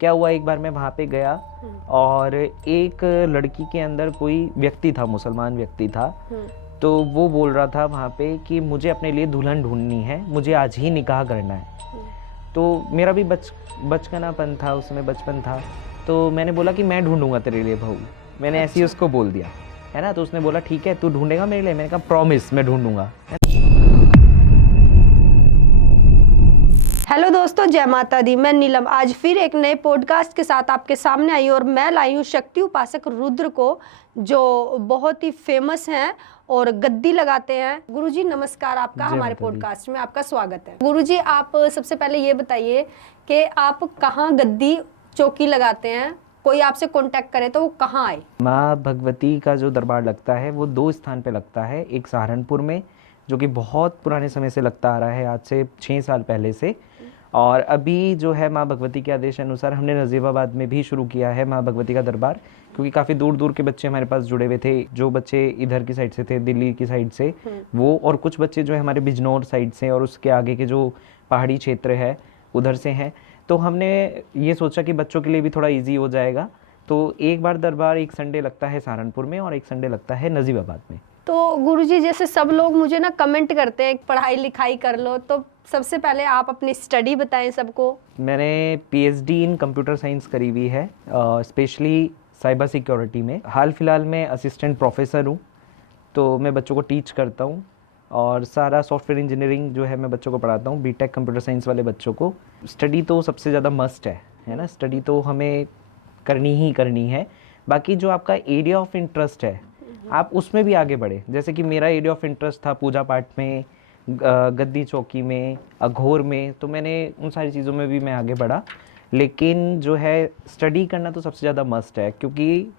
क्या हुआ, एक बार मैं वहाँ पे गया और एक लड़की के अंदर कोई व्यक्ति था, मुसलमान व्यक्ति था, तो वो बोल रहा था वहाँ पे कि मुझे अपने लिए दुल्हन ढूंढनी है, मुझे आज ही निकाह करना है। तो मेरा भी बचपनापन था, उस समय बचपन था, तो मैंने बोला कि मैं ढूंढूंगा तेरे लिए बहू। मैंने ऐसे ही उसको बोल दिया, है ना। तो उसने बोला ठीक है, तू ढूंढेगा मेरे लिए? मैंने कहा प्रॉमिस, मैं ढूंढूंगा। हेलो दोस्तों, जय माता दी। मैं नीलम आज फिर एक नए पॉडकास्ट के साथ आपके सामने आई और मैं लाई हूँ शक्ति उपासक रुद्र को, जो बहुत ही फेमस हैं और गद्दी लगाते हैं। गुरुजी नमस्कार, आपका हमारे पॉडकास्ट में आपका स्वागत है। गुरुजी, आप सबसे पहले ये बताइए कि आप कहाँ गद्दी चौकी लगाते हैं, कोई आपसे कांटेक्ट करे तो वो कहाँ आए? माँ भगवती का जो दरबार लगता है वो 2 स्थान पे लगता है। एक सहारनपुर में, जो कि बहुत पुराने समय से लगता आ रहा है, आज से 6 साल पहले से। और अभी जो है माँ भगवती के आदेश अनुसार हमने नजीबाबाद में भी शुरू किया है माँ भगवती का दरबार, क्योंकि काफ़ी दूर दूर के बच्चे हमारे पास जुड़े हुए थे। जो बच्चे इधर की साइड से थे, दिल्ली की साइड से वो, और कुछ बच्चे जो है हमारे बिजनौर साइड से और उसके आगे के जो पहाड़ी क्षेत्र है उधर से हैं। तो हमने ये सोचा कि बच्चों के लिए भी थोड़ा ईजी हो जाएगा, तो एक बार दरबार एक संडे लगता है सहारनपुर में और एक संडे लगता है नजीबाबाद में। तो गुरुजी, जैसे सब लोग मुझे ना कमेंट करते हैं पढ़ाई लिखाई कर लो, तो सबसे पहले आप अपनी स्टडी बताएं सबको। मैंने पीएचडी इन कंप्यूटर साइंस करी हुई है, स्पेशली साइबर सिक्योरिटी में। हाल फिलहाल मैं असिस्टेंट प्रोफेसर हूँ, तो मैं बच्चों को टीच करता हूँ और सारा सॉफ्टवेयर इंजीनियरिंग जो है मैं बच्चों को पढ़ाता हूँ, बीटेक कंप्यूटर साइंस वाले बच्चों को। स्टडी तो सबसे ज़्यादा मस्ट है ना। स्टडी तो हमें करनी ही करनी है। बाकी जो आपका एरिया ऑफ इंटरेस्ट है आप उसमें भी आगे बढ़े। जैसे कि मेरा एरिया ऑफ इंटरेस्ट था पूजा पाठ में, गद्दी चौकी में, अघोर में, तो मैंने उन सारी चीज़ों में भी मैं आगे बढ़ा। लेकिन जो है स्टडी करना तो सबसे ज़्यादा मस्ट है, क्योंकि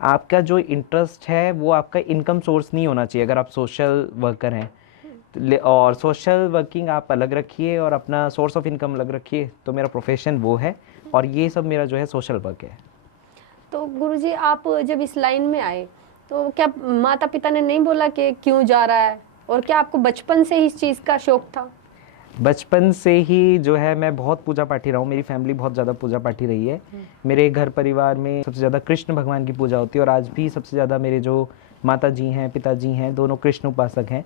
आपका जो इंटरेस्ट है वो आपका इनकम सोर्स नहीं होना चाहिए। अगर आप सोशल वर्कर हैं और सोशल वर्किंग आप अलग रखिए और अपना सोर्स ऑफ इनकम अलग रखिए, तो मेरा प्रोफेशन वो है और ये सब मेरा जो है सोशल वर्क है। तो गुरुजी, आप जब इस लाइन में आए तो क्या माता पिता ने नहीं बोला कि क्यों जा रहा है, और क्या आपको बचपन से ही इस चीज़ का शौक था? बचपन से ही जो है मैं बहुत पूजा पाठी रहा हूँ। मेरी फैमिली बहुत ज़्यादा पूजा पाठी रही है। मेरे घर परिवार में सबसे ज़्यादा कृष्ण भगवान की पूजा होती है और आज भी सबसे ज़्यादा मेरे जो माता जी हैं, पिताजी हैं, दोनों कृष्ण उपासक हैं।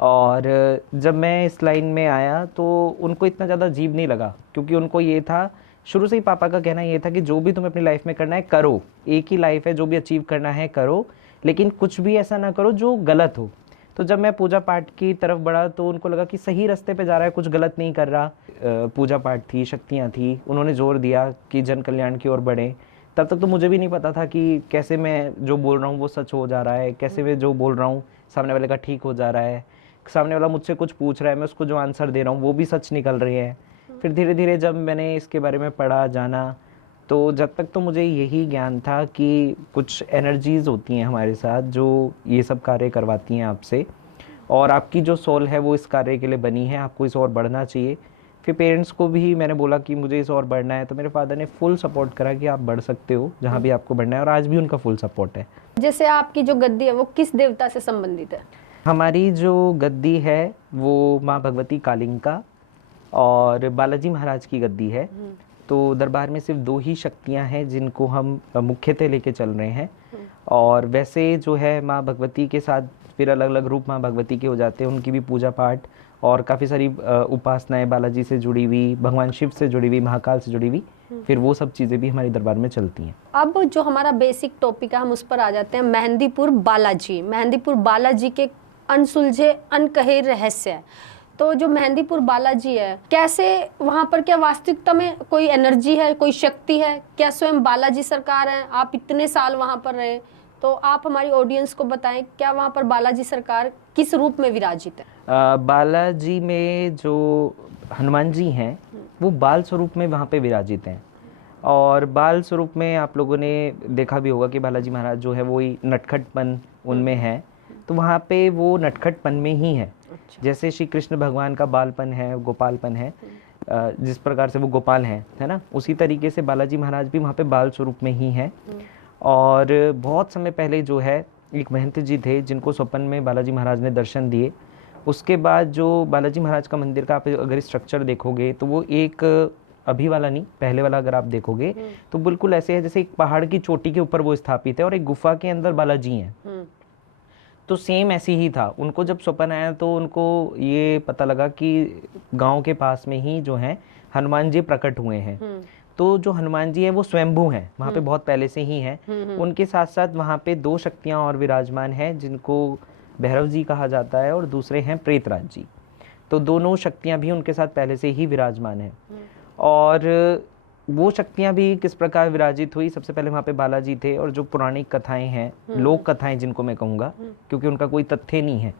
और जब मैं इस लाइन में आया तो उनको इतना ज़्यादा अजीब नहीं लगा, क्योंकि उनको ये था, शुरू से ही पापा का कहना ये था कि जो भी तुम्हें अपनी लाइफ में करना है करो, एक ही लाइफ है, जो भी अचीव करना है करो, लेकिन कुछ भी ऐसा ना करो जो गलत हो। तो जब मैं पूजा पाठ की तरफ बढ़ा तो उनको लगा कि सही रास्ते पे जा रहा है, कुछ गलत नहीं कर रहा। पूजा पाठ थी, शक्तियाँ थी, उन्होंने जोर दिया कि जन कल्याण की ओर बढ़े। तब तक तो मुझे भी नहीं पता था कि कैसे मैं जो बोल रहा हूँ वो सच हो जा रहा है, कैसे मैं जो बोल रहा हूँ सामने वाले का ठीक हो जा रहा है, सामने वाला मुझसे कुछ पूछ रहा है, मैं उसको जो आंसर दे रहा हूँ वो भी सच निकल रही है। फिर धीरे धीरे जब मैंने इसके बारे में पढ़ा, जाना, तो जब तक तो मुझे यही ज्ञान था कि कुछ एनर्जीज़ होती हैं हमारे साथ जो ये सब कार्य करवाती हैं आपसे, और आपकी जो सोल है वो इस कार्य के लिए बनी है, आपको इस और बढ़ना चाहिए। फिर पेरेंट्स को भी मैंने बोला कि मुझे इस और बढ़ना है, तो मेरे फादर ने फुल सपोर्ट करा कि आप बढ़ सकते हो जहाँ भी आपको बढ़ना है, और आज भी उनका फुल सपोर्ट है। जैसे आपकी जो गद्दी है वो किस देवता से संबंधित है? हमारी जो गद्दी है वो माँ भगवती कालिंका और बालाजी महाराज की गद्दी है। तो दरबार में सिर्फ 2 ही शक्तियाँ हैं जिनको हम मुख्यतः लेके चल रहे हैं। और वैसे जो है माँ भगवती के साथ फिर अलग अलग रूप माँ भगवती के हो जाते हैं, उनकी भी पूजा पाठ और काफ़ी सारी उपासनाएं बालाजी से जुड़ी हुई, भगवान शिव से जुड़ी हुई, महाकाल से जुड़ी हुई, फिर वो सब चीज़ें भी हमारी दरबार में चलती हैं। अब जो हमारा बेसिक टॉपिक है हम उस पर आ जाते हैं। मेहंदीपुर बालाजी, मेहंदीपुर बालाजी के अनसुलझे अनकहे रहस्य है। तो जो मेहंदीपुर बालाजी है, कैसे वहाँ पर, क्या वास्तविकता में कोई एनर्जी है, कोई शक्ति है, क्या स्वयं बालाजी सरकार है? आप इतने साल वहाँ पर रहे, तो आप हमारी ऑडियंस को बताएं क्या वहाँ पर बालाजी सरकार किस रूप में विराजित है? बालाजी में जो हनुमान जी हैं वो बाल स्वरूप में वहाँ पे विराजित हैं। और बाल स्वरूप में आप लोगों ने देखा भी होगा कि बालाजी महाराज जो है वो ही नटखटपन उनमें है, तो वहाँ पे वो नटखटपन में ही है। जैसे श्री कृष्ण भगवान का बालपन है, गोपालपन है, जिस प्रकार से वो गोपाल हैं, है ना, उसी तरीके से बालाजी महाराज भी वहाँ पे बाल स्वरूप में ही हैं। और बहुत समय पहले जो है एक महंत जी थे जिनको स्वप्न में बालाजी महाराज ने दर्शन दिए। उसके बाद जो बालाजी महाराज का मंदिर का आप अगर स्ट्रक्चर देखोगे तो वो एक अभी वाला नहीं, पहले वाला अगर आप देखोगे तो बिल्कुल ऐसे है जैसे एक पहाड़ की चोटी के ऊपर वो स्थापित है और एक गुफा के अंदर बालाजी हैं। तो सेम ऐसी ही था। उनको जब स्वप्न आया तो उनको ये पता लगा कि गांव के पास में ही जो है हनुमान जी प्रकट हुए हैं। तो जो हनुमान जी है वो स्वयंभू हैं, वहाँ पे बहुत पहले से ही हैं। उनके साथ साथ वहाँ पे 2 शक्तियाँ और विराजमान हैं, जिनको भैरव जी कहा जाता है और दूसरे हैं प्रेतराज जी। तो दोनों शक्तियाँ भी उनके साथ पहले से ही विराजमान हैं। और वो शक्तियाँ भी किस प्रकार विराजित हुई, सबसे पहले वहाँ पे बालाजी थे और जो पौराणिक कथाएं हैं, लोक कथाएं जिनको मैं कहूँगा, क्योंकि उनका कोई तथ्य नहीं है,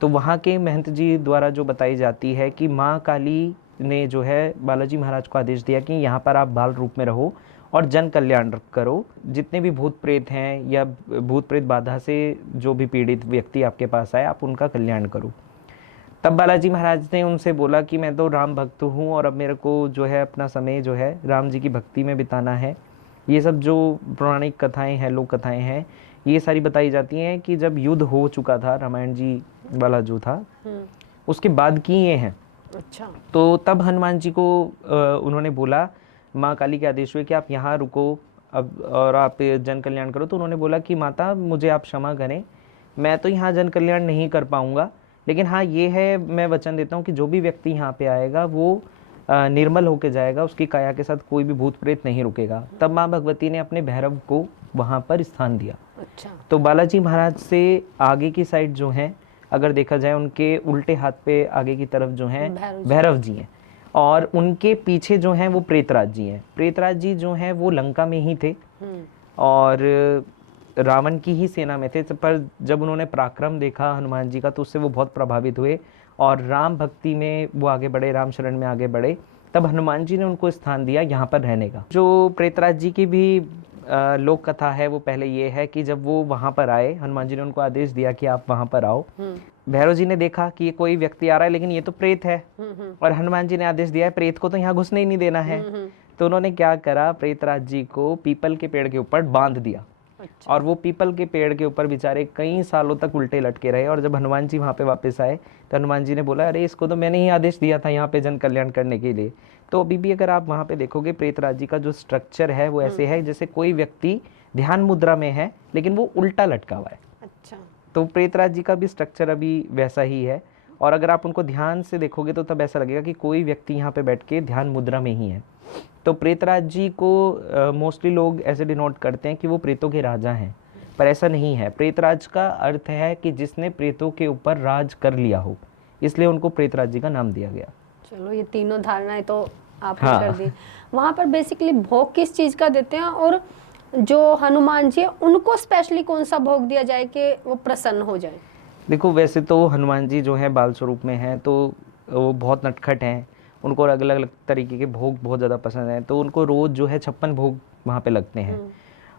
तो वहाँ के महंत जी द्वारा जो बताई जाती है कि माँ काली ने जो है बालाजी महाराज को आदेश दिया कि यहाँ पर आप बाल रूप में रहो और जन कल्याण करो। जितने भी भूत प्रेत हैं या भूत प्रेत बाधा से जो भी पीड़ित व्यक्ति आपके पास आए, आप उनका कल्याण करो। तब बालाजी महाराज ने उनसे बोला कि मैं तो राम भक्त हूँ और अब मेरे को जो है अपना समय जो है राम जी की भक्ति में बिताना है। ये सब जो पौराणिक कथाएं हैं, लोक कथाएं हैं, ये सारी बताई जाती हैं कि जब युद्ध हो चुका था, रामायण जी वाला जो था उसके बाद की ये हैं। अच्छा। तो तब हनुमान जी को उन्होंने बोला, माँ काली के आदेश हुए कि आप यहाँ रुको अब और आप जन कल्याण करो। तो उन्होंने बोला कि माता मुझे आप क्षमा करें, मैं तो यहाँ जन कल्याण नहीं कर पाऊँगा, लेकिन हाँ ये है, मैं वचन देता हूँ कि जो भी व्यक्ति यहाँ पे आएगा वो निर्मल होके जाएगा, उसकी काया के साथ कोई भी भूत प्रेत नहीं रुकेगा। तब माँ भगवती ने अपने भैरव को वहाँ पर स्थान दिया। अच्छा। तो बालाजी महाराज से आगे की साइड जो है, अगर देखा जाए उनके उल्टे हाथ पे आगे की तरफ जो हैं भैरव जी हैं और उनके पीछे जो हैं वो प्रेतराज जी हैं। प्रेतराज जी जो हैं वो लंका में ही थे और रावण की ही सेना में थे, पर जब उन्होंने पराक्रम देखा हनुमान जी का तो उससे वो बहुत प्रभावित हुए और राम भक्ति में वो आगे बढ़े, राम शरण में आगे बढ़े। तब हनुमान जी ने उनको स्थान दिया यहाँ पर रहने का। जो प्रेतराज जी की भी लोक कथा है वो पहले ये है कि जब वो वहाँ पर आए, हनुमान जी ने उनको आदेश दिया कि आप वहाँ पर आओ। भैरव जी ने देखा कि ये कोई व्यक्ति आ रहा है लेकिन ये तो प्रेत है और हनुमान जी ने आदेश दिया है प्रेत को तो यहाँ घुसने ही नहीं देना है। तो उन्होंने क्या करा, प्रेतराज जी को पीपल के पेड़ के ऊपर बांध दिया। अच्छा। और वो पीपल के पेड़ के ऊपर बेचारे कई सालों तक उल्टे लटके रहे और जब हनुमान जी वहाँ पे वापस आए तो हनुमान जी ने बोला, अरे इसको तो मैंने ही आदेश दिया था यहाँ पे जन कल्याण करने के लिए। तो अभी भी अगर आप वहाँ पे देखोगे प्रेतराज जी का जो स्ट्रक्चर है वो ऐसे है जैसे कोई व्यक्ति ध्यान मुद्रा में है लेकिन वो उल्टा लटका हुआ है। अच्छा। तो प्रेतराज जी का भी स्ट्रक्चर अभी वैसा ही है और अगर आप उनको ध्यान से देखोगे तो तब ऐसा लगेगा कि कोई व्यक्ति यहाँ पे बैठ के ध्यान मुद्रा में ही है। तो प्रेतराज जी को मोस्टली लोग ऐसे डिनोट करते हैं कि वो प्रेतों के राजा हैं, पर ऐसा नहीं है। प्रेतराज का अर्थ है कि जिसने प्रेतों के ऊपर राज कर लिया हो, इसलिए उनको प्रेतराज जी का नाम दिया गया। चलो ये तीनों धारणाएं तो आपने कर दी। वहाँ पर बेसिकली भोग किस चीज़ का देते हैं और जो हनुमान जी है उनको स्पेशली कौन सा भोग दिया जाए कि वो प्रसन्न हो जाए? देखो वैसे तो हनुमान जी जो है बाल स्वरूप में हैं तो वो बहुत नटखट हैं, उनको अलग अलग तरीके के भोग बहुत ज़्यादा पसंद हैं। तो उनको रोज़ जो है 56 भोग वहाँ पे लगते हैं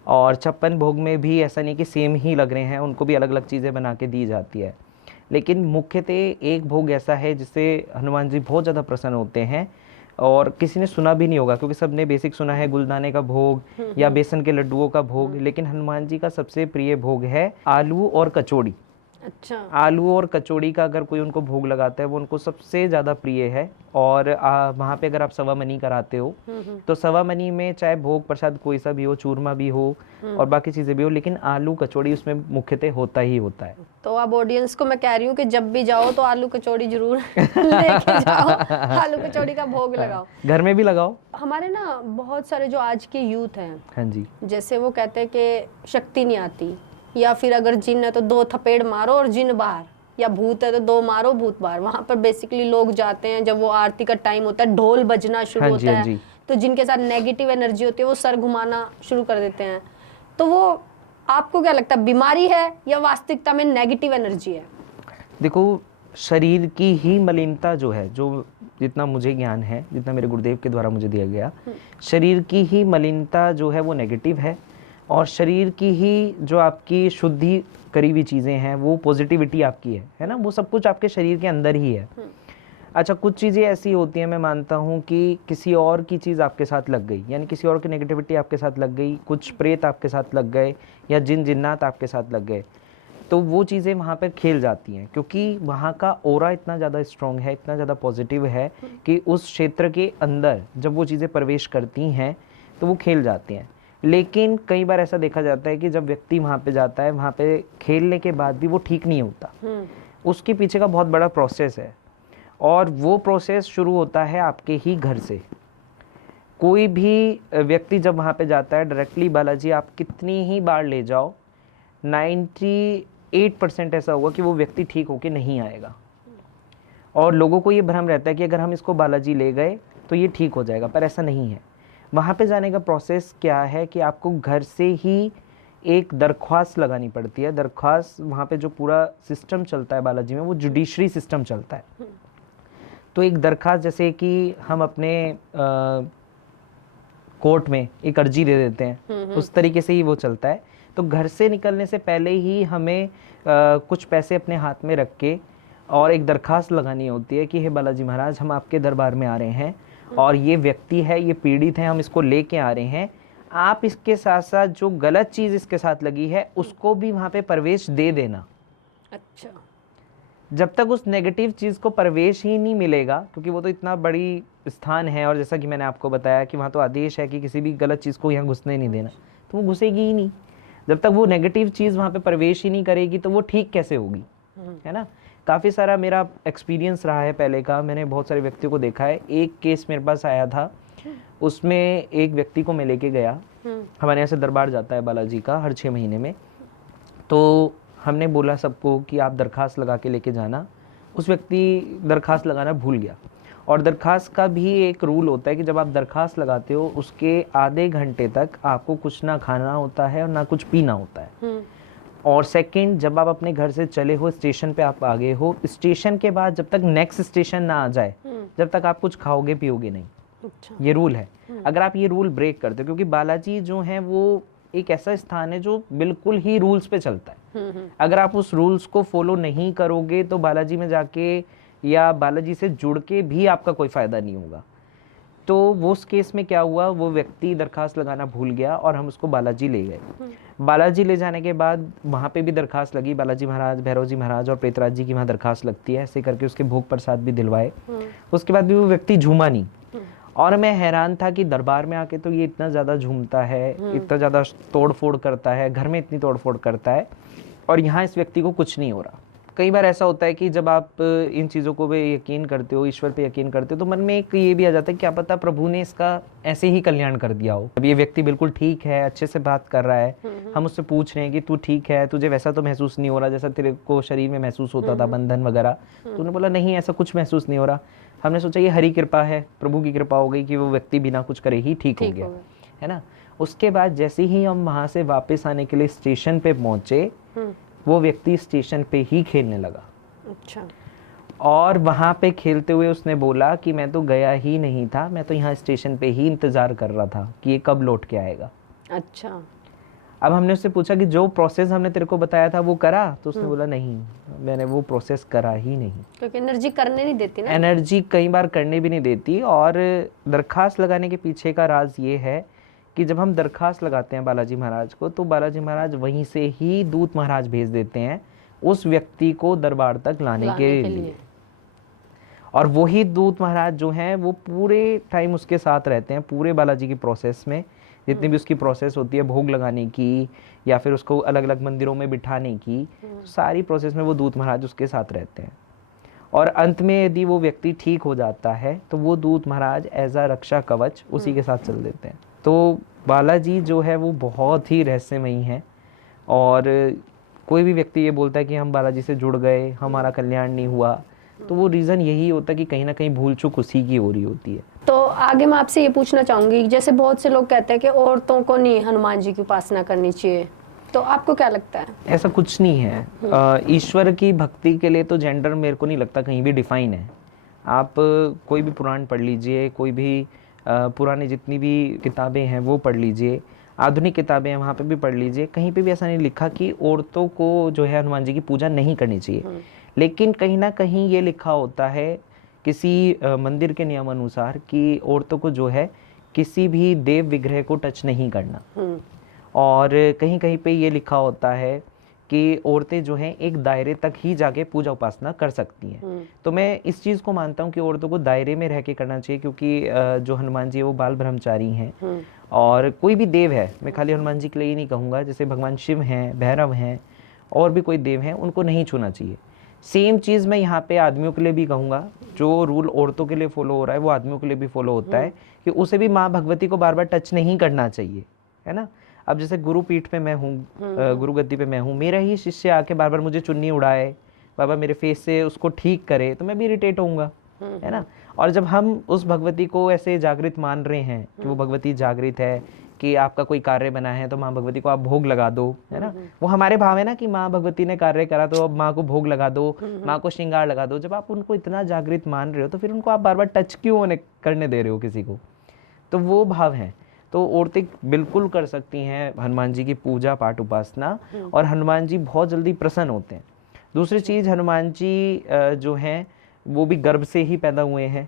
और 56 भोग में भी ऐसा नहीं कि सेम ही लग रहे हैं, उनको भी अलग अलग चीज़ें बना के दी जाती है। लेकिन मुख्यतः एक भोग ऐसा है जिससे हनुमान जी बहुत ज़्यादा प्रसन्न होते हैं और किसी ने सुना भी नहीं होगा, क्योंकि सबने बेसिक सुना है गुलदाने का भोग या बेसन के लड्डुओं का भोग, लेकिन हनुमान जी का सबसे प्रिय भोग है आलू और कचौड़ी। अच्छा। आलू और कचौड़ी का अगर कोई उनको भोग लगाता है वो उनको सबसे ज़्यादा प्रिय है। और वहाँ पे अगर आप सवा मनी कराते हो तो सवा मनी में चाहे भोग प्रसाद कोई सा भी हो, चूरमा भी हो और बाकी चीज़ें भी हो, लेकिन आलू कचौड़ी उसमें मुख्यतः होता ही होता है। तो अब ऑडियंस को मैं कह रही हूँ कि जब भी जाओ तो आलू कचौड़ी जरूर लेके जाओ, आलू कचौड़ी का भोग लगाओ, घर में भी लगाओ। हमारे ना बहुत सारे जो आज के यूथ हैं, हाँ जी, जैसे वो कहते हैं कि शक्ति नहीं आती, या फिर अगर जिन है तो 2 थपेड़ मारो और जिन बाहर, या भूत है तो 2 मारो भूत बाहर। वहाँ पर बेसिकली लोग जाते हैं, जब वो आरती का टाइम होता है ढोल बजना शुरू होता है तो जिनके साथ नेगेटिव एनर्जी होती है वो सर घुमाना शुरू कर देते हैं। तो वो आपको क्या लगता है, बीमारी है या वास्तविकता में नेगेटिव एनर्जी है? देखो शरीर की ही मलिनता जो है, जो जितना मुझे ज्ञान है, जितना मेरे गुरुदेव के द्वारा मुझे दिया गया, शरीर की ही मलिनता जो है वो नेगेटिव है और शरीर की ही जो आपकी शुद्धि करी हुई चीज़ें हैं वो पॉजिटिविटी आपकी है ना, वो सब कुछ आपके शरीर के अंदर ही है। अच्छा, कुछ चीज़ें ऐसी होती हैं, मैं मानता हूँ कि किसी और की चीज़ आपके साथ लग गई, यानी किसी और की नेगेटिविटी आपके साथ लग गई, कुछ प्रेत आपके साथ लग गए या जिन जिन्नात आपके साथ लग गए, तो वो चीज़ें वहाँ पर खेल जाती हैं, क्योंकि वहाँ का ऑरा इतना ज़्यादा स्ट्रॉन्ग है, इतना ज़्यादा पॉजिटिव है कि उस क्षेत्र के अंदर जब वो चीज़ें प्रवेश करती हैं तो वो खेल जाती हैं। लेकिन कई बार ऐसा देखा जाता है कि जब व्यक्ति वहाँ पे जाता है, वहाँ पे खेलने के बाद भी वो ठीक नहीं होता, उसके पीछे का बहुत बड़ा प्रोसेस है, और वो प्रोसेस शुरू होता है आपके ही घर से। कोई भी व्यक्ति जब वहाँ पे जाता है, डायरेक्टली बालाजी आप कितनी ही बार ले जाओ, 98% ऐसा होगा कि वो व्यक्ति ठीक होके नहीं आएगा। और लोगों को ये भ्रम रहता है कि अगर हम इसको बालाजी ले गए तो ये ठीक हो जाएगा, पर ऐसा नहीं है। वहाँ पे जाने का प्रोसेस क्या है कि आपको घर से ही एक दरख्वास्त लगानी पड़ती है। दरख्वास्त, वहाँ पे जो पूरा सिस्टम चलता है बालाजी में, वो जुडिशरी सिस्टम चलता है। तो एक दरख्वास्त, जैसे कि हम अपने कोर्ट में एक अर्जी दे देते हैं, उस तरीके से ही वो चलता है। तो घर से निकलने से पहले ही हमें कुछ पैसे अपने हाथ में रख के और एक दरख्वास्त लगानी होती है कि हे बालाजी महाराज, हम आपके दरबार में आ रहे हैं और ये व्यक्ति है, ये पीड़ित है, हम इसको लेके आ रहे हैं। आप इसके साथ साथ जो गलत चीज़ इसके साथ लगी है उसको भी वहाँ पे प्रवेश दे देना। अच्छा। जब तक उस नेगेटिव चीज़ को प्रवेश ही नहीं मिलेगा, क्योंकि वो तो इतना बड़ी स्थान है, और जैसा कि मैंने आपको बताया कि वहाँ तो आदेश है कि किसी भी गलत चीज़ को यहाँ घुसने नहीं देना, तो वो घुसेगी ही नहीं। जब तक वो नेगेटिव चीज़ वहाँ पे प्रवेश ही नहीं करेगी तो वो ठीक कैसे होगी, है ना। काफ़ी सारा मेरा एक्सपीरियंस रहा है पहले का, मैंने बहुत सारे व्यक्तियों को देखा है। एक केस मेरे पास आया था, उसमें एक व्यक्ति को मैं लेके गया, हमारे यहाँ से दरबार जाता है बालाजी का हर 6 महीने में। तो हमने बोला सबको कि आप दरख्वास्त लगा के लेके जाना। उस व्यक्ति दरख्वास्त लगाना भूल गया, और दरख्वास्त का भी एक रूल होता है कि जब आप दरख्वास्त लगाते हो उसके आधे घंटे तक आपको कुछ ना खाना होता है और ना कुछ पीना होता है। और सेकंड, जब आप अपने घर से चले हो, स्टेशन पे आप आ गए हो, स्टेशन के बाद जब तक नेक्स्ट स्टेशन ना आ जाए, जब तक आप कुछ खाओगे पियोगे नहीं। अच्छा। ये रूल है। अगर आप ये रूल ब्रेक करते हो, क्योंकि बालाजी जो है वो एक ऐसा स्थान है जो बिल्कुल ही रूल्स पे चलता है। अगर आप उस रूल्स को फॉलो नहीं करोगे तो बालाजी में जाके या बालाजी से जुड़ के भी आपका कोई फ़ायदा नहीं होगा। तो वो उस केस में क्या हुआ, वो व्यक्ति दरख्वास्त लगाना भूल गया और हम उसको बालाजी ले गए। बालाजी ले जाने के बाद वहाँ पे भी दरख्वास्त लगी, बालाजी महाराज, भैरव जी महाराज और प्रेतराज जी की वहाँ दरख्वास्त लगती है। ऐसे करके उसके भोग प्रसाद भी दिलवाए। उसके बाद भी वो व्यक्ति झूमा नहीं, और मैं हैरान था कि दरबार में आके तो ये इतना ज़्यादा झूमता है, इतना ज़्यादा तोड़ फोड़ करता है, घर में इतनी तोड़ फोड़ करता है, और यहाँ इस व्यक्ति को कुछ नहीं हो रहा। कई बार ऐसा होता है कि जब आप इन चीज़ों को पे यकीन करते हो, ईश्वर पे यकीन करते हो, तो मन में एक ये भी आ जाता है क्या पता प्रभु ने इसका ऐसे ही कल्याण कर दिया हो। अब ये व्यक्ति बिल्कुल ठीक है, अच्छे से बात कर रहा है, हम उससे पूछ रहे हैं कि तू ठीक है, तुझे वैसा तो महसूस नहीं हो रहा जैसा तेरे को शरीर में महसूस होता था, बंधन वगैरह। तो उन्होंने बोला नहीं, ऐसा कुछ महसूस नहीं हो रहा। हमने सोचा ये हरी कृपा है, प्रभु की कृपा हो गई कि वो व्यक्ति बिना कुछ करे ही ठीक हो गया, है ना। उसके बाद जैसे ही हम वहाँ से वापस आने के लिए स्टेशन पे पहुँचे, वो व्यक्ति स्टेशन पे ही खेलने लगा। अच्छा। और वहाँ पे खेलते हुए उसने बोला कि मैं तो गया ही नहीं था, मैं तो यहाँ स्टेशन पे ही इंतज़ार कर रहा था कि ये कब लौट के आएगा। अच्छा। अब हमने उससे पूछा कि जो प्रोसेस हमने तेरे को बताया था वो करा, तो उसने बोला नहीं, मैंने वो प्रोसेस करा ही नहीं। क्योंकि एनर्जी करने नहीं देती ना, एनर्जी कई बार करने भी नहीं देती। और दरख्वास्त लगाने के पीछे का राज ये है कि जब हम दरख्वास्त लगाते हैं बालाजी महाराज को, तो बालाजी महाराज वहीं से ही दूत महाराज भेज देते हैं उस व्यक्ति को दरबार तक लाने के लिए। और वही दूत महाराज जो हैं वो पूरे टाइम उसके साथ रहते हैं, पूरे बालाजी की प्रोसेस में, जितनी भी उसकी प्रोसेस होती है भोग लगाने की या फिर उसको अलग अलग मंदिरों में बिठाने की, सारी प्रोसेस में वो दूत महाराज उसके साथ रहते हैं। और अंत में यदि वो व्यक्ति ठीक हो जाता है तो वो दूत महाराज एज अ रक्षा कवच उसी के साथ चल देते हैं। तो बालाजी जो है वो बहुत ही रहस्यमयी है, और कोई भी व्यक्ति ये बोलता है कि हम बालाजी से जुड़ गए, हमारा कल्याण नहीं हुआ, तो वो रीज़न यही होता है कि कहीं ना कहीं भूल चूक उसी की हो रही होती है। तो आगे मैं आपसे ये पूछना चाहूँगी, जैसे बहुत से लोग कहते हैं कि औरतों को नहीं हनुमान जी की उपासना करनी चाहिए, तो आपको क्या लगता है? ऐसा कुछ नहीं है। ईश्वर की भक्ति के लिए तो जेंडर मेरे को नहीं लगता कहीं भी डिफाइन है। आप कोई भी पुराण पढ़ लीजिए, कोई भी पुरानी जितनी भी किताबें हैं वो पढ़ लीजिए, आधुनिक किताबें हैं वहाँ पे भी पढ़ लीजिए, कहीं पे भी ऐसा नहीं लिखा कि औरतों को जो है हनुमान जी की पूजा नहीं करनी चाहिए। लेकिन कहीं ना कहीं ये लिखा होता है किसी मंदिर के नियम अनुसार कि औरतों को जो है किसी भी देव विग्रह को टच नहीं करना। और कहीं कहीं पे ये लिखा होता है कि औरतें जो हैं एक दायरे तक ही जाके पूजा उपासना कर सकती हैं। तो मैं इस चीज़ को मानता हूँ कि औरतों को दायरे में रह के करना चाहिए, क्योंकि जो हनुमान जी है वो बाल ब्रह्मचारी हैं। और कोई भी देव है, मैं खाली हनुमान जी के लिए ही नहीं कहूँगा, जैसे भगवान शिव हैं, भैरव हैं, और भी कोई देव हैं, उनको नहीं छूना चाहिए। सेम चीज़ मैं यहाँ पे आदमियों के लिए भी कहूँगा, जो रूल औरतों के लिए फॉलो हो रहा है वो आदमियों के लिए भी फॉलो होता है, कि उसे भी माँ भगवती को बार बार टच नहीं करना चाहिए, है ना। अब जैसे गुरु पीठ पे मैं हूँ, गुरु गद्दी पे मैं हूँ, मेरा ही शिष्य आके बार बार मुझे चुन्नी उड़ाए, बार बार मेरे फेस से उसको ठीक करे, तो मैं भी इरिटेट होऊंगा, है ना। और जब हम उस भगवती को ऐसे जागृत मान रहे हैं कि वो भगवती जागृत है, कि आपका कोई कार्य बना है तो माँ भगवती को आप भोग लगा दो, है ना। वो हमारे भाव है ना कि माँ भगवती ने कार्य करा तो अब माँ को भोग लगा दो, माँ को श्रृंगार लगा दो। जब आप उनको इतना जागृत मान रहे हो तो फिर उनको आप बार बार टच क्यों करने दे रहे हो किसी को। तो वो भाव है। तो औरतें बिल्कुल कर सकती हैं हनुमान जी की पूजा पाठ उपासना, और हनुमान जी बहुत जल्दी प्रसन्न होते हैं। दूसरी चीज़, हनुमान जी जो हैं वो भी गर्भ से ही पैदा हुए हैं,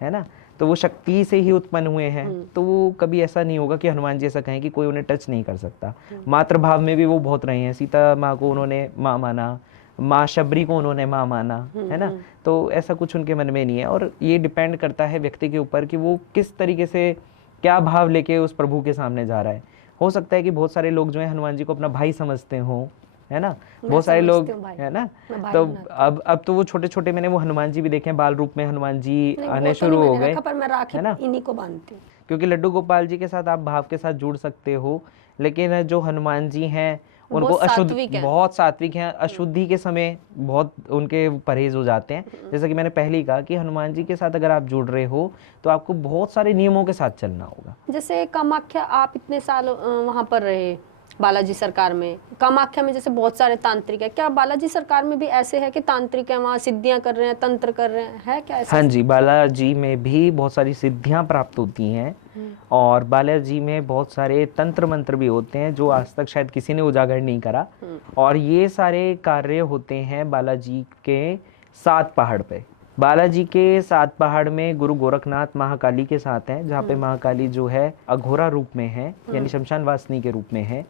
है ना। तो वो शक्ति से ही उत्पन्न हुए हैं, तो वो कभी ऐसा नहीं होगा कि हनुमान जी ऐसा कहें कि कोई उन्हें टच नहीं कर सकता। मातृभाव में भी वो बहुत रहे हैं। सीता माँ को उन्होंने माँ माना, माँ शबरी को उन्होंने माँ माना, है ना। तो ऐसा कुछ उनके मन में नहीं है। और ये डिपेंड करता है व्यक्ति के ऊपर कि वो किस तरीके से क्या भाव लेके उस प्रभु के सामने जा रहा है। हो सकता है कि बहुत सारे लोग जो है हनुमान जी को अपना भाई समझते हों, है ना, बहुत सारे लोग, है ना। तो अब तो वो छोटे छोटे मैंने वो हनुमान जी भी देखे हैं, बाल रूप में हनुमान जी आने शुरू हो गए, पर मैं राखी है ना, इन्हीं को बांधती हूँ। क्योंकि लड्डू गोपाल जी के साथ आप भाव के साथ जुड़ सकते हो, लेकिन जो हनुमान जी हैं उनको अशुद्ध, बहुत सात्विक हैं, अशुद्धि के समय बहुत उनके परहेज हो जाते हैं। जैसा कि मैंने पहले ही कहा कि हनुमान जी के साथ अगर आप जुड़ रहे हो तो आपको बहुत सारे नियमों के साथ चलना होगा। जैसे कामाख्या, आप इतने साल वहां पर रहे बालाजी सरकार में, कामाख्या में जैसे बहुत सारे तांत्रिक है, क्या बालाजी सरकार में भी ऐसे है कि तांत्रिक है वहाँ सिद्धियां कर रहे हैं, तंत्र कर रहे हैं, है क्या ऐसा? हाँ जी, बालाजी में भी बहुत सारी सिद्धियां प्राप्त होती हैं, और बालाजी में बहुत सारे तंत्र मंत्र भी होते हैं जो आज तक शायद किसी ने उजागर नहीं करा। और ये सारे कार्य होते हैं बालाजी के 7 पहाड़ पे। बालाजी के 7 पहाड़ में गुरु गोरखनाथ महाकाली के साथ हैं, जहाँ पे महाकाली जो है अघोरा रूप में है, यानी शमशान वासिनी के रूप में है,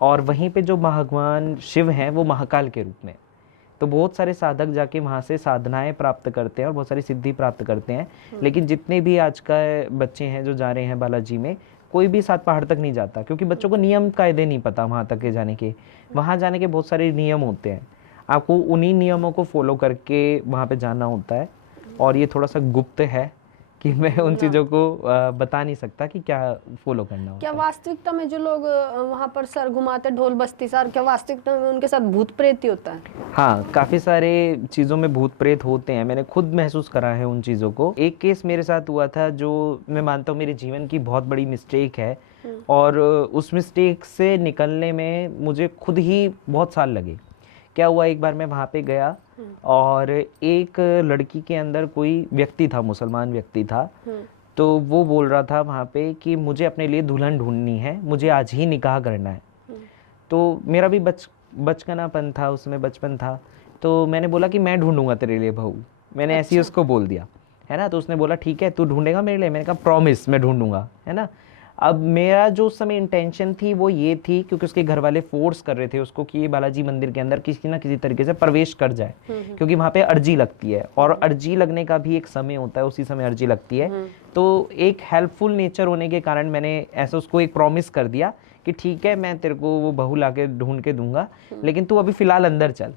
और वहीं पे जो भगवान शिव हैं वो महाकाल के रूप में। तो बहुत सारे साधक जाके वहाँ से साधनाएं प्राप्त करते हैं और बहुत सारी सिद्धि प्राप्त करते हैं। लेकिन जितने भी आज का बच्चे हैं जो जा रहे हैं बालाजी में, कोई भी 7 पहाड़ तक नहीं जाता, क्योंकि बच्चों को नियम कायदे नहीं पता वहाँ तक के जाने के। वहाँ जाने के बहुत सारे नियम होते हैं, आपको उन्हीं नियमों को फॉलो करके वहाँ पे जाना होता है। और ये थोड़ा सा गुप्त है कि मैं उन चीज़ों को बता नहीं सकता कि क्या फॉलो करना होता क्या है। वास्तविकता में जो लोग वहाँ पर सर घुमाते ढोल बस्ती सर, क्या वास्तविकता में उनके साथ भूत प्रेत ही होता है? हाँ, काफ़ी सारे चीज़ों में भूत प्रेत होते हैं, मैंने खुद महसूस करा है उन चीज़ों को। एक केस मेरे साथ हुआ था जो मैं मानता हूँ मेरे जीवन की बहुत बड़ी मिस्टेक है, और उस मिस्टेक से निकलने में मुझे खुद ही बहुत साल लगे। क्या हुआ, एक बार मैं वहाँ पे गया और एक लड़की के अंदर कोई व्यक्ति था, मुसलमान व्यक्ति था, तो वो बोल रहा था वहाँ पे कि मुझे अपने लिए दुल्हन ढूंढनी है, मुझे आज ही निकाह करना है। तो मेरा भी बचपनापन था, उसमें बचपन था, तो मैंने बोला कि मैं ढूंढूंगा तेरे लिए बहू, मैंने ऐसे ही उसको बोल दिया, है ना। तो उसने बोला ठीक है तू ढूंढेगा मेरे लिए, मैंने कहा प्रॉमिस मैं ढूंढूंगा, है ना। अब मेरा जो उस समय इंटेंशन थी वो ये थी, क्योंकि उसके घर वाले फोर्स कर रहे थे उसको कि ये बालाजी मंदिर के अंदर किसी ना किसी तरीके से प्रवेश कर जाए, क्योंकि वहाँ पे अर्जी लगती है, और अर्जी लगने का भी एक समय होता है, उसी समय अर्जी लगती है। तो एक हेल्पफुल नेचर होने के कारण मैंने ऐसा उसको एक प्रॉमिस कर दिया कि ठीक है मैं तेरे को वो बहू ला के ढूंढ के दूंगा, लेकिन तू अभी फिलहाल अंदर चल।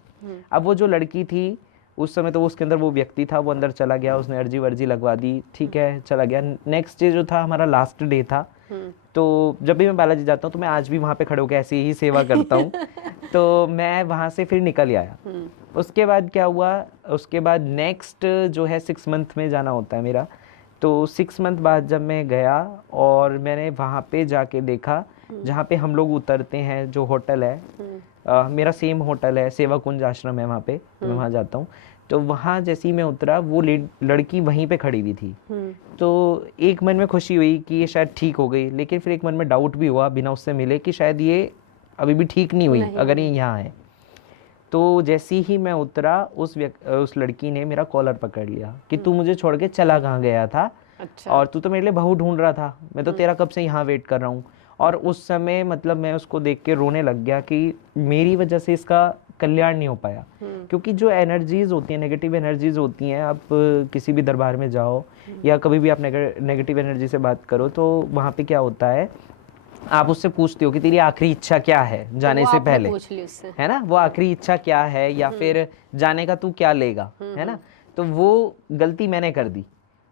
अब वो जो लड़की थी उस समय, तो उसके अंदर वो व्यक्ति था, वो अंदर चला गया, उसने अर्जी वर्जी लगवा दी, ठीक है चला गया। नेक्स्ट डे जो था हमारा लास्ट डे था, तो जब भी मैं बालाजी जाता हूँ तो मैं आज भी वहाँ पे खड़े होकर ऐसी ही सेवा करता हूँ। तो मैं वहाँ से फिर निकल आया। उसके बाद क्या हुआ, उसके बाद नेक्स्ट जो है 6 मंथ में जाना होता है मेरा, तो 6 मंथ बाद जब मैं गया और मैंने वहाँ पे जाके देखा जहाँ पे हम लोग उतरते हैं, जो होटल है मेरा सेम होटल है, सेवा कुंज आश्रम है वहाँ पे, मैं वहाँ जाता हूँ। तो वहाँ जैसे ही मैं उतरा वो लड़की वहीं पे खड़ी हुई थी। तो एक मन में खुशी हुई कि ये शायद ठीक हो गई, लेकिन फिर एक मन में डाउट भी हुआ बिना उससे मिले कि शायद ये अभी भी ठीक नहीं हुई अगर ये यहाँ है। तो जैसे ही मैं उतरा उस लड़की ने मेरा कॉलर पकड़ लिया कि तू मुझे छोड़ के चला कहाँ गया था। अच्छा। और तू तो मेरे लिए बहू ढूंढ रहा था, मैं तो तेरा कब से यहाँ वेट कर रहा हूँ। और उस समय मतलब मैं उसको देख के रोने लग गया कि मेरी वजह से इसका कल्याण नहीं हो पाया। क्योंकि जो एनर्जीज होती हैं, नेगेटिव एनर्जीज होती हैं, आप किसी भी दरबार में जाओ या कभी भी आप नेगेटिव एनर्जी से बात करो तो वहाँ पे क्या होता है, आप उससे पूछते हो कि तेरी आखिरी इच्छा क्या है जाने वो से आपने पहले, पूछ ली उससे। है ना, वो आखिरी इच्छा क्या है या फिर जाने का तू क्या लेगा, है ना। तो वो गलती मैंने कर दी।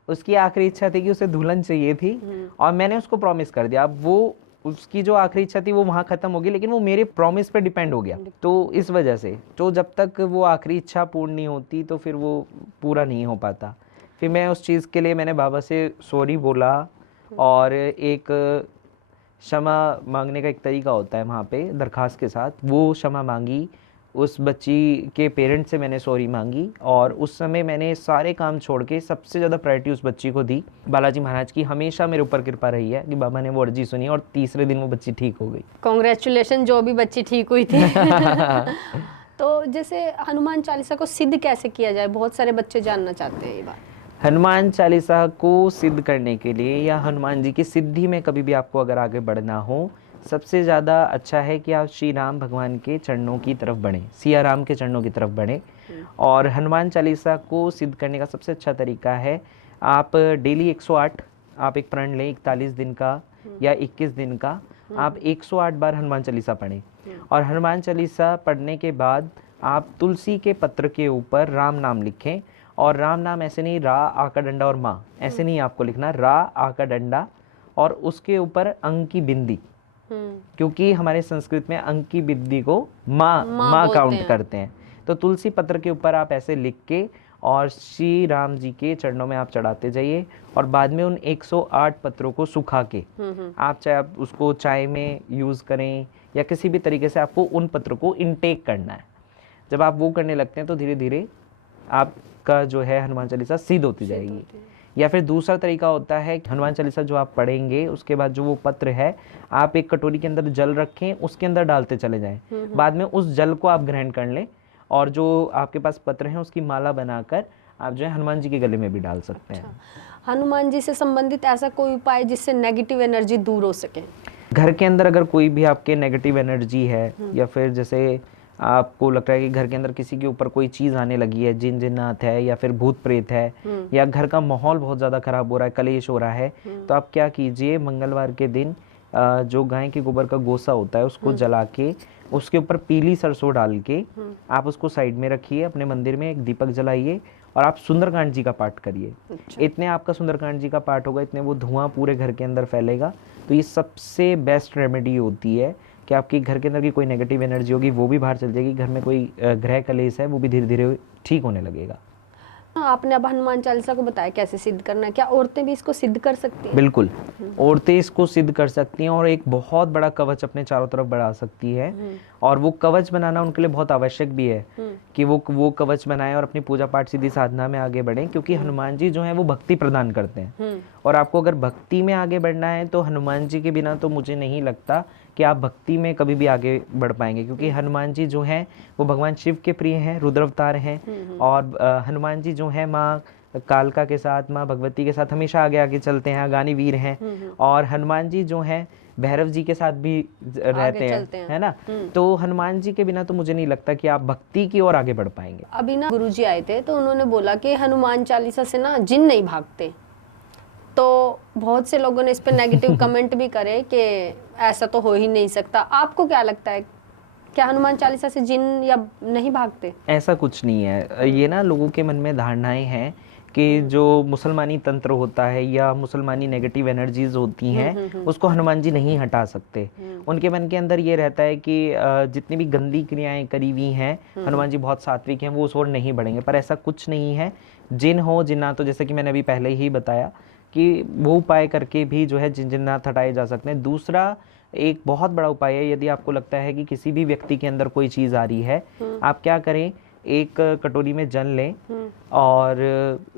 उसकी आखिरी इच्छा थी कि उसे दुल्हन चाहिए थी और मैंने उसको प्रॉमिस कर दिया। अब वो उसकी जो आखिरी इच्छा थी वो वहाँ खत्म हो गई, लेकिन वो मेरे प्रॉमिस पे डिपेंड हो गया। तो इस वजह से तो जब तक वो आखिरी इच्छा पूर्ण नहीं होती तो फिर वो पूरा नहीं हो पाता। फिर मैं उस चीज़ के लिए मैंने बाबा से सॉरी बोला और एक क्षमा मांगने का एक तरीका होता है वहाँ पे दरखास्त के साथ, वो क्षमा मांगी। उस बच्ची के पेरेंट्स से मैंने सॉरी मांगी और उस समय मैंने सारे काम छोड़ के सबसे ज़्यादा प्रायोरिटी उस बच्ची को दी। बालाजी महाराज की हमेशा मेरे ऊपर कृपा रही है कि बाबा ने वो अर्जी सुनी और तीसरे दिन वो बच्ची ठीक हो गई। कॉन्ग्रेचुलेशन, जो भी बच्ची ठीक हुई थी। तो जैसे हनुमान चालीसा को सिद्ध कैसे किया जाए, बहुत सारे बच्चे जानना चाहते हैं ये बात। हनुमान चालीसा को सिद्ध करने के लिए या हनुमान जी की सिद्धि में कभी भी आपको अगर आगे बढ़ना हो, सबसे ज़्यादा अच्छा है कि आप श्री राम भगवान के चरणों की तरफ बढ़ें, सिया राम के चरणों की तरफ बढ़ें। और हनुमान चालीसा को सिद्ध करने का सबसे अच्छा तरीका है, आप डेली 108 आप एक प्रण लें, 41 दिन का या 21 दिन का, आप 108 बार हनुमान चालीसा पढ़ें। और हनुमान चालीसा पढ़ने के बाद आप तुलसी के पत्र के ऊपर राम नाम लिखें। और राम नाम ऐसे नहीं रा आ का डंडा और माँ, ऐसे नहीं आपको लिखना, रा आ का डंडा और उसके ऊपर अंक की बिंदी, क्योंकि हमारे संस्कृत में अंक की बिंदी को माँ काउंट करते हैं। तो तुलसी पत्र के ऊपर आप ऐसे लिख के और श्री राम जी के चरणों में आप चढ़ाते जाइए और बाद में उन 108 पत्रों को सुखा के आप चाहे आप उसको चाय में यूज़ करें या किसी भी तरीके से आपको उन पत्रों को इनटेक करना है। जब आप वो करने लगते हैं तो धीरे धीरे आपका जो है हनुमान चालीसा सिद्ध होती जाएगी। या फिर दूसरा तरीका होता है हनुमान चालीसा जो आप पढ़ेंगे उसके बाद जो वो पत्र है आप एक कटोरी के अंदर जल रखें, उसके अंदर डालते चले जाएं। बाद में उस जल को आप ग्रहण कर लें और जो आपके पास पत्र हैं उसकी माला बनाकर आप जो है हनुमान जी के गले में भी डाल सकते हैं। हनुमान जी से संबंधित ऐसा कोई उपाय जिससे नेगेटिव एनर्जी दूर हो सके? घर के अंदर अगर कोई भी आपके नेगेटिव एनर्जी है या फिर जैसे आपको लगता है कि घर के अंदर किसी के ऊपर कोई चीज़ आने लगी है, जिन जिन्नात है या फिर भूत प्रेत है या घर का माहौल बहुत ज़्यादा खराब हो रहा है, कलेश हो रहा है, तो आप क्या कीजिए, मंगलवार के दिन जो गाय के गोबर का गोसा होता है उसको जला के उसके ऊपर पीली सरसों डाल के आप उसको साइड में रखिए, अपने मंदिर में एक दीपक जलाइए और आप सुंदरकांड जी का पाठ करिए। इतने आपका सुंदरकांड जी का पाठ होगा, इतने वो धुआं पूरे घर के अंदर फैलेगा। तो ये सबसे बेस्ट रेमेडी होती है कि आपके घर के अंदर की कोई नेगेटिव एनर्जी होगी वो भी बाहर चल जाएगी, घर में कोई ग्रह कलेश है वो भी धीरे धीरे ठीक होने लगेगा। आपने अब हनुमान चालीसा को बताया कैसे सिद्ध करना है, क्या औरतें भी इसको सिद्ध कर सकती हैं? बिल्कुल, औरतें इसको सिद्ध कर सकती हैं और एक बहुत बड़ा कवच अपने चारों तरफ बढ़ा सकती है। और वो कवच बनाना उनके लिए बहुत आवश्यक भी है कि वो कवच बनाएं और अपनी पूजा पाठ सीधी साधना में आगे बढ़ें, क्योंकि हनुमान जी जो है वो भक्ति प्रदान करते हैं। और आपको अगर भक्ति में आगे बढ़ना है तो हनुमान जी के बिना तो मुझे नहीं लगता कि आप भक्ति में कभी भी आगे बढ़ पाएंगे, क्योंकि हनुमान जी जो हैं वो भगवान शिव के प्रिय हैं, रुद्र अवतार हैं। और हनुमान जी जो है माँ कालका के साथ, माँ भगवती के साथ हमेशा आगे आगे चलते हैं, अगानी वीर हैं। और हनुमान जी जो हैं भैरव जी के साथ भी रहते हैं, है ना। तो हनुमान जी के बिना तो मुझे नहीं लगता कि आप भक्ति की ओर आगे बढ़ पाएंगे। अभी ना गुरुजी आए थे तो उन्होंने बोला कि हनुमान चालीसा से ना जिन नहीं भागते, तो बहुत से लोगों ने इस पे नेगेटिव कमेंट भी करे कि ऐसा तो हो ही नहीं सकता। आपको क्या लगता है, क्या हनुमान चालीसा से जिन या नहीं भागते? ऐसा कुछ नहीं है, ये ना लोगों के मन में धारणाएं हैं कि जो मुसलमानी तंत्र होता है या मुसलमानी नेगेटिव एनर्जीज होती हैं उसको हनुमान जी नहीं हटा सकते। उनके मन के अंदर ये रहता है कि जितनी भी गंदी क्रियाएं करी हुई हैं हनुमान जी बहुत सात्विक हैं, वो उस ओर नहीं बढ़ेंगे। पर ऐसा कुछ नहीं है। जिन हो जिन्ना, तो जैसे कि मैंने अभी पहले ही बताया कि वो उपाय करके भी जो है जिन जिन्नात हटाए जा सकते हैं। दूसरा एक बहुत बड़ा उपाय है, यदि आपको लगता है कि किसी भी व्यक्ति के अंदर कोई चीज़ आ रही है, आप क्या करें, एक कटोरी में जल लें और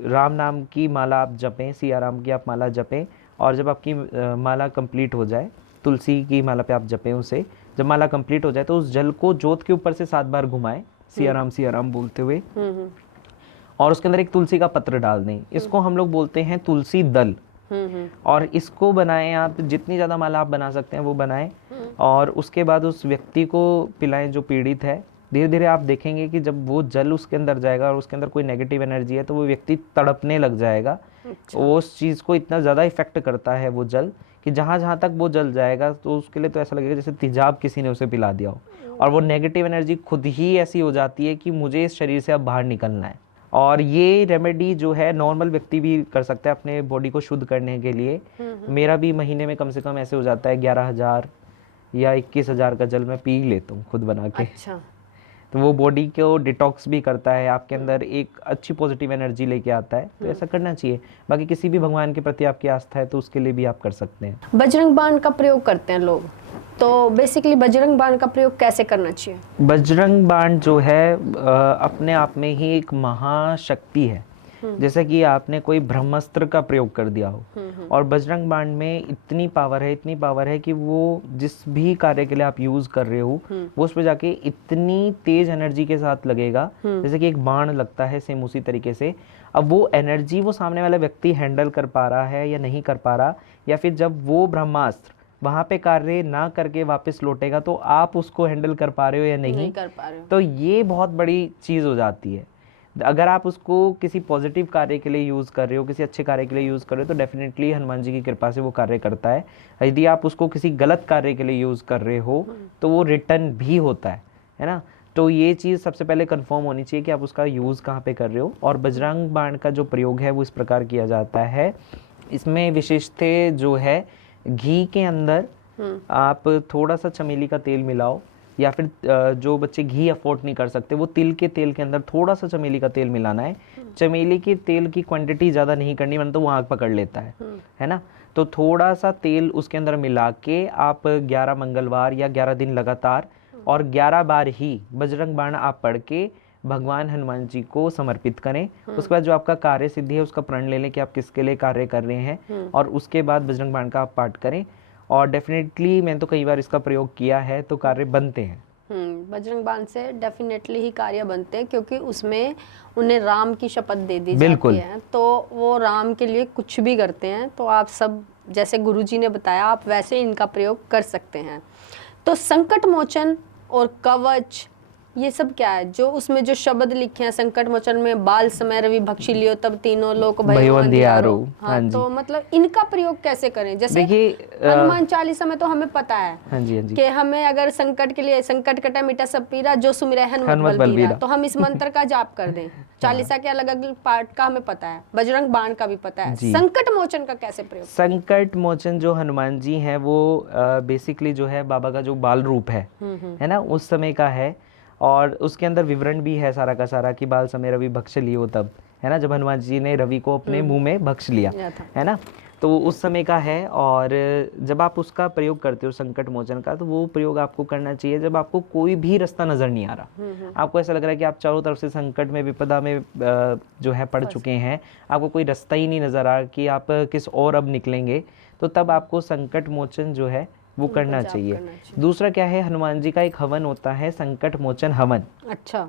राम नाम की माला आप जपें, सिया राम की आप माला जपें। और जब आपकी माला कंप्लीट हो जाए, तुलसी की माला पे आप जपें उसे, जब माला कंप्लीट हो जाए तो उस जल को जोत के ऊपर से 7 बार घुमाएं सिया राम बोलते हुए, और उसके अंदर एक तुलसी का पत्र डाल दें। इसको हम लोग बोलते हैं तुलसी दल। और इसको बनाएं आप, जितनी ज़्यादा माला आप बना सकते हैं वो बनाएं, और उसके बाद उस व्यक्ति को पिलाएं जो पीड़ित है। धीरे धीरे आप देखेंगे कि जब वो जल उसके अंदर जाएगा और उसके अंदर कोई नेगेटिव एनर्जी है तो वो व्यक्ति तड़पने लग जाएगा। उस चीज़ को इतना ज़्यादा इफेक्ट करता है वो जल कि जहाँ जहाँ तक वो जल जाएगा तो उसके लिए तो ऐसा लगेगा जैसे तेजाब किसी ने उसे पिला दिया हो, और वो नेगेटिव एनर्जी खुद ही ऐसी हो जाती है कि मुझे इस शरीर से अब बाहर निकलना है। और ये रेमेडी जो है नॉर्मल व्यक्ति भी कर सकता है अपने बॉडी को शुद्ध करने के लिए। मेरा भी महीने में कम से कम ऐसे हो जाता है 11,000 या 21,000 का जल मैं पी लेता हूँ खुद बना के। अच्छा। तो वो बॉडी को डिटॉक्स भी करता है, आपके अंदर एक अच्छी पॉजिटिव एनर्जी लेके आता है, तो ऐसा करना चाहिए। बाकी किसी भी भगवान के प्रति आपकी आस्था है तो उसके लिए भी आप कर सकते हैं। बजरंग बाण का प्रयोग करते हैं लोग, तो बेसिकली बजरंग बाण का प्रयोग कैसे करना चाहिए? बजरंग बाण जो है अपने आप में ही एक महाशक्ति है। जैसे कि आपने कोई ब्रह्मास्त्र का प्रयोग कर दिया हो, और बजरंग बाण में इतनी पावर है कि वो जिस भी कार्य के लिए आप यूज कर रहे हो वो उस पर जाके इतनी तेज एनर्जी के साथ लगेगा जैसे कि एक बाण लगता है, सेम उसी तरीके से। अब वो एनर्जी वो सामने वाला व्यक्ति हैंडल कर पा रहा है या नहीं कर पा रहा, या फिर जब वो ब्रह्मास्त्र वहां पे कार्य ना करके वापस लौटेगा तो आप उसको हैंडल कर पा रहे हो या नहीं कर पा रहे हो, तो ये बहुत बड़ी चीज हो जाती है। अगर आप उसको किसी पॉजिटिव कार्य के लिए यूज़ कर रहे हो, किसी अच्छे कार्य के लिए यूज़ कर रहे हो, तो डेफिनेटली हनुमान जी की कृपा से वो कार्य करता है। यदि आप उसको किसी गलत कार्य के लिए यूज़ कर रहे हो तो वो रिटर्न भी होता है ना। तो ये चीज़ सबसे पहले कंफर्म होनी चाहिए कि आप उसका यूज़ कहाँ पे कर रहे हो। और बजरंग बाण का जो प्रयोग है वो इस प्रकार किया जाता है। इसमें विशेषता जो है, घी के अंदर आप थोड़ा सा चमेली का तेल मिलाओ, या फिर जो बच्चे घी अफोर्ड नहीं कर सकते वो तिल के तेल के अंदर थोड़ा सा चमेली का तेल मिलाना है। चमेली के तेल की क्वांटिटी ज़्यादा नहीं करनी, वरना तो वो आग पकड़ लेता है ना। तो थोड़ा सा तेल उसके अंदर मिला के आप 11 मंगलवार या 11 दिन लगातार और 11 बार ही बजरंग बाण आप पढ़ के भगवान हनुमान जी को समर्पित करें। उसके बाद जो आपका कार्य सिद्धि है उसका प्रण ले लें कि आप किसके लिए कार्य कर रहे हैं, और उसके बाद बजरंग बाण का आप पाठ करें। और डेफिनेटली मैंने तो कई बार इसका प्रयोग किया है तो कार्य बनते हैं। बजरंग बाण से डेफिनेटली ही कार्य बनते हैं, क्योंकि उसमें उन्हें राम की शपथ दे दी जाती है, तो वो राम के लिए कुछ भी करते हैं। तो आप सब जैसे गुरुजी ने बताया आप वैसे इनका प्रयोग कर सकते हैं। तो संकट मोचन और कवच ये सब क्या है? जो उसमें जो शब्द लिखे हैं, संकट मोचन में बाल समय रवि भक्षी लियो तब तीनों लोक भयो अंधियारो। हाँ, तो मतलब इनका प्रयोग कैसे करें? जैसे हनुमान चालीसा में तो हमें पता है कि हमें अगर संकट के लिए संकट कटे मिटा सब पीरा जो सुमिरै हनुमत बलबीरा, तो हम इस मंत्र का जाप कर दें। चालीसा के अलग अलग पार्ट का हमें पता है, बजरंग बाण का भी पता है। संकट मोचन का कैसे प्रयोग? संकट मोचन जो हनुमान जी हैं वो बेसिकली जो है बाबा का जो बाल रूप है ना, उस समय का है। और उसके अंदर विवरण भी है सारा का सारा कि बाल समय रवि भक्ष लियो तब, है ना, जब हनुमान जी ने रवि को अपने मुंह में भक्ष लिया है ना, तो उस समय का है। और जब आप उसका प्रयोग करते हो संकट मोचन का, तो वो प्रयोग आपको करना चाहिए जब आपको कोई भी रास्ता नजर नहीं आ रहा, आपको ऐसा लग रहा है कि आप चारों तरफ से संकट में विपदा में जो है पड़ चुके हैं, आपको कोई रास्ता ही नहीं नजर आ रहा कि आप किस और अब निकलेंगे, तो तब आपको संकट मोचन जो है वो करना चाहिए। दूसरा क्या है, हनुमान जी का एक हवन होता है संकट मोचन हवन। अच्छा,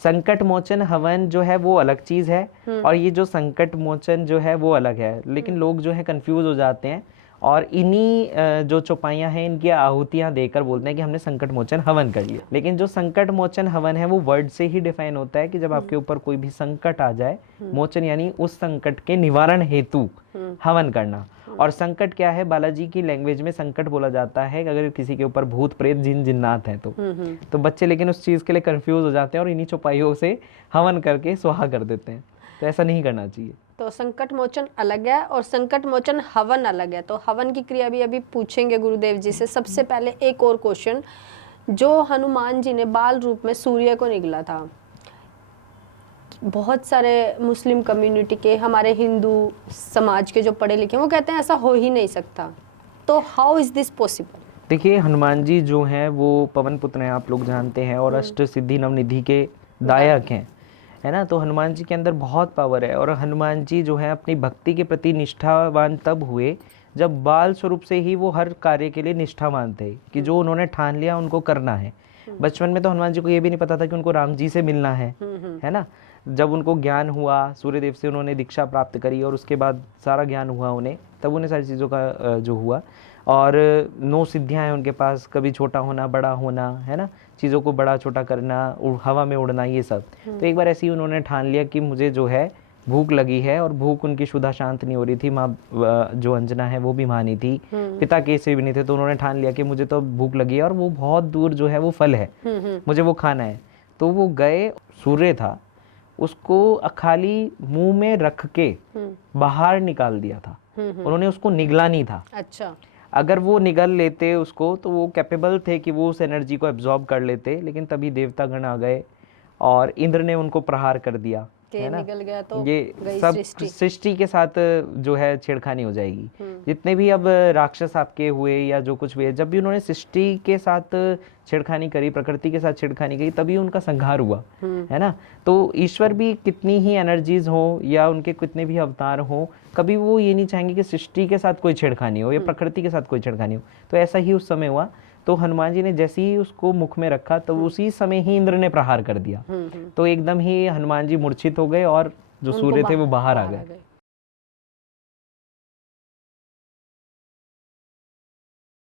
संकट मोचन हवन जो है वो अलग चीज है, और ये जो संकट मोचन जो है वो अलग है। लेकिन लोग जो है कंफ्यूज हो जाते हैं और इन्हीं जो चौपाइयाँ हैं इनकी आहुतियाँ देकर बोलते हैं कि हमने संकट मोचन हवन कर लिया। लेकिन जो संकट मोचन हवन है वो वर्ड से ही डिफाइन होता है कि जब आपके ऊपर कोई भी संकट आ जाए, मोचन यानी उस संकट के निवारण हेतु हवन करना। और संकट क्या है, बालाजी की लैंग्वेज में संकट बोला जाता है अगर किसी के ऊपर भूत प्रेत जिन जिन्नात है तो बच्चे लेकिन उस चीज के लिए कंफ्यूज हो जाते हैं और इन्हीं चौपाइयों से हवन करके स्वाहा कर देते हैं, तो ऐसा नहीं करना चाहिए। तो संकट मोचन अलग है और संकट मोचन हवन अलग है। तो हवन की क्रिया भी अभी पूछेंगे गुरुदेव जी से। सबसे पहले एक और क्वेश्चन, जो हनुमान जी ने बाल रूप में सूर्य को निगला था, बहुत सारे मुस्लिम कम्युनिटी के, हमारे हिंदू समाज के जो पढ़े लिखे वो कहते हैं ऐसा हो ही नहीं सकता, तो हाउ इज दिस पॉसिबल? देखिए, हनुमान जी जो हैं वो पवन पुत्र हैं, आप लोग जानते हैं, और अष्ट सिद्धि नवनिधि के दायक हैं, है ना। तो हनुमान जी के अंदर बहुत पावर है, और हनुमान जी जो है अपनी भक्ति के प्रति निष्ठावान तब हुए जब बाल स्वरूप से ही वो हर कार्य के लिए निष्ठावान थे कि जो उन्होंने ठान लिया उनको करना है। बचपन में तो हनुमान जी को ये भी नहीं पता था कि उनको राम जी से मिलना है ना। जब उनको ज्ञान हुआ सूर्यदेव से, उन्होंने दीक्षा प्राप्त करी और उसके बाद सारा ज्ञान हुआ उन्हें, तब उन्हें सारी चीज़ों का जो हुआ। और 9 सिद्धियाँ हैं उनके पास, कभी छोटा होना, बड़ा होना, है ना, चीज़ों को बड़ा छोटा करना, हवा में उड़ना, ये सब। तो एक बार ऐसे ही उन्होंने ठान लिया कि मुझे जो है भूख लगी है, और भूख उनकी शुद्धा शांत नहीं हो रही थी। माँ जो अंजना है वो भी माँ नहीं थी, पिता केसरी भी नहीं थे, तो उन्होंने ठान लिया कि मुझे तो भूख लगी है और वो बहुत दूर जो है वो फल है, मुझे वो खाना है। तो वो गए, सूर्य था, उसको खाली मुंह में रख के बाहर निकाल दिया था। उन्होंने उसको निगला नहीं था। अच्छा। अगर वो निगल लेते उसको तो वो कैपेबल थे कि वो उस एनर्जी को एब्जॉर्ब कर लेते, लेकिन तभी देवतागण आ गए और इंद्र ने उनको प्रहार कर दिया, है ना। निकल गया तो ये गई सब सृष्टि। सृष्टि के साथ जो है छेड़खानी हो जाएगी। जितने भी अब राक्षस आपके हुए या जो कुछ भी है, जब भी उन्होंने सृष्टि के साथ छेड़खानी करी, प्रकृति के साथ छेड़खानी करी, तभी उनका संहार हुआ, है ना। तो ईश्वर भी कितनी ही एनर्जीज हो या उनके कितने भी अवतार हो, कभी वो ये नहीं चाहेंगे कि सृष्टि के साथ कोई छेड़खानी हो या प्रकृति के साथ कोई छेड़खानी हो। तो ऐसा ही उस समय हुआ। तो हनुमान जी ने जैसे ही उसको मुख में रखा, तो उसी समय ही इंद्र ने प्रहार कर दिया। तो एकदम ही हनुमान जी मूर्छित हो गए और जो सूर्य थे वो बाहर आ गए।